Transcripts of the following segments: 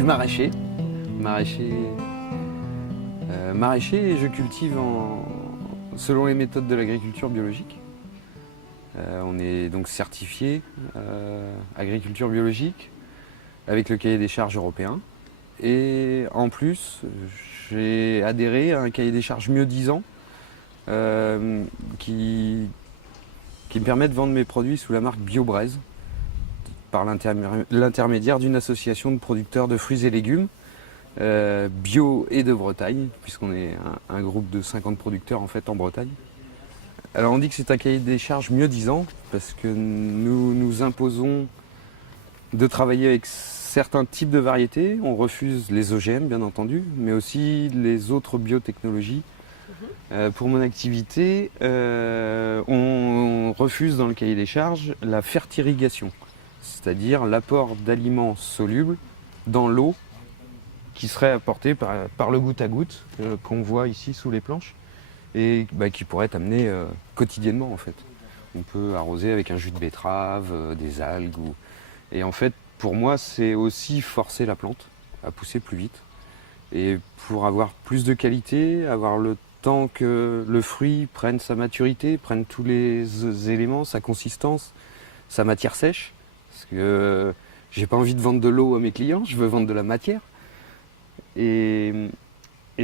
suis maraîcher. Maraîcher et je cultive selon les méthodes de l'agriculture biologique. On est donc certifié agriculture biologique avec le cahier des charges européen. Et en plus, j'ai adhéré à un cahier des charges mieux 10 ans qui me permet de vendre mes produits sous la marque BioBraise par l'intermédiaire d'une association de producteurs de fruits et légumes bio et de Bretagne, puisqu'on est un groupe de 50 producteurs en fait en Bretagne. Alors on dit que c'est un cahier des charges mieux 10 ans parce que nous nous imposons de travailler avec certains types de variétés. On refuse les OGM bien entendu, mais aussi les autres biotechnologies. Pour mon activité, on refuse dans le cahier des charges la fertirrigation, c'est-à-dire l'apport d'aliments solubles dans l'eau qui serait apporté par le goutte à goutte qu'on voit ici sous les planches et qui pourrait être amené quotidiennement en fait. On peut arroser avec un jus de betterave, des algues. Et en fait, pour moi, c'est aussi forcer la plante à pousser plus vite. Et pour avoir plus de qualité, avoir le temps que le fruit prenne sa maturité, prenne tous les éléments, sa consistance, sa matière sèche. Parce que j'ai pas envie de vendre de l'eau à mes clients, je veux vendre de la matière. Et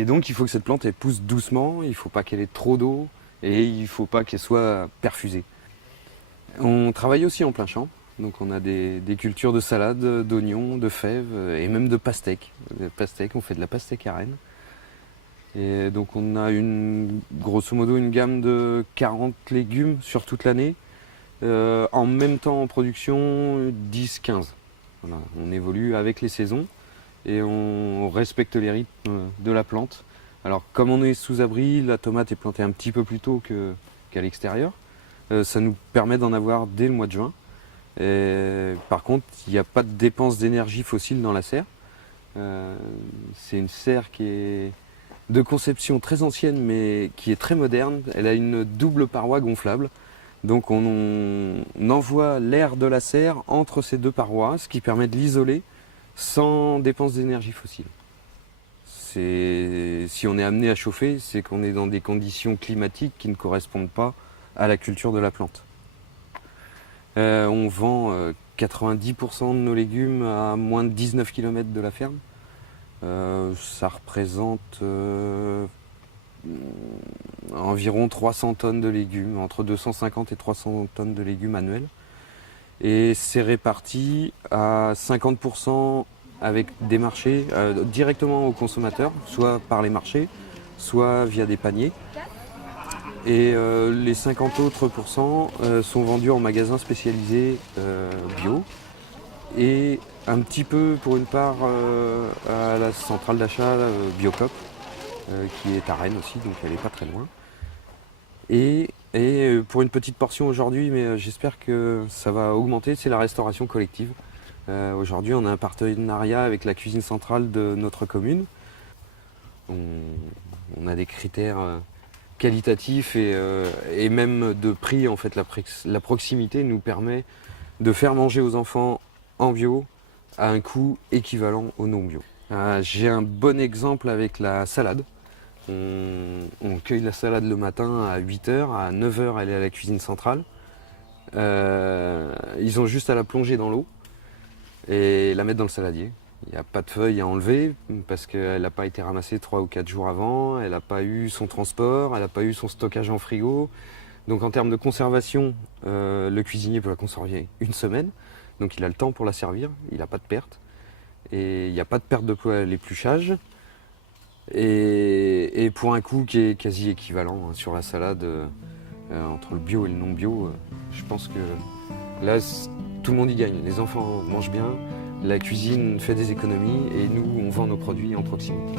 donc il faut que cette plante elle pousse doucement, il ne faut pas qu'elle ait trop d'eau et il ne faut pas qu'elle soit perfusée. On travaille aussi en plein champ, donc on a des cultures de salade, d'oignons, de fèves et même de pastèques. On fait de la pastèque à Rennes. Et donc on a grosso modo une gamme de 40 légumes sur toute l'année, en même temps en production 10-15. Voilà, on évolue avec les saisons. Et on respecte les rythmes de la plante. Alors comme on est sous abri, la tomate est plantée un petit peu plus tôt qu'à l'extérieur. Ça nous permet d'en avoir dès le mois de juin. Par contre, il n'y a pas de dépense d'énergie fossile dans la serre. C'est une serre qui est de conception très ancienne mais qui est très moderne. Elle a une double paroi gonflable. Donc on envoie l'air de la serre entre ces deux parois, ce qui permet de l'isoler sans dépense d'énergie fossile. Si on est amené à chauffer, c'est qu'on est dans des conditions climatiques qui ne correspondent pas à la culture de la plante. On vend 90% de nos légumes à moins de 19 km de la ferme. Ça représente environ 300 tonnes de légumes, entre 250 et 300 tonnes de légumes annuels. Et c'est réparti à 50% avec des marchés directement aux consommateurs, soit par les marchés, soit via des paniers. Et les 50 autres pourcents sont vendus en magasins spécialisés bio. Et un petit peu pour une part à la centrale d'achat Biocop, qui est à Rennes aussi, donc elle n'est pas très loin. Et pour une petite portion aujourd'hui, mais j'espère que ça va augmenter, c'est la restauration collective. Aujourd'hui, on a un partenariat avec la cuisine centrale de notre commune. On a des critères qualitatifs et même de prix. En fait, la proximité nous permet de faire manger aux enfants en bio à un coût équivalent au non bio. J'ai un bon exemple avec la salade. On cueille la salade le matin à 8h, à 9h elle est à la cuisine centrale. Ils ont juste à la plonger dans l'eau et la mettre dans le saladier. Il n'y a pas de feuilles à enlever parce qu'elle n'a pas été ramassée 3 ou 4 jours avant, elle n'a pas eu son transport, elle n'a pas eu son stockage en frigo. Donc en termes de conservation, le cuisinier peut la conserver une semaine, donc il a le temps pour la servir, il n'a pas de perte. Et il n'y a pas de perte de poids à l'épluchage. Et pour un coût qui est quasi équivalent sur la salade entre le bio et le non bio, je pense que là tout le monde y gagne. Les enfants mangent bien, la cuisine fait des économies et nous on vend nos produits en proximité.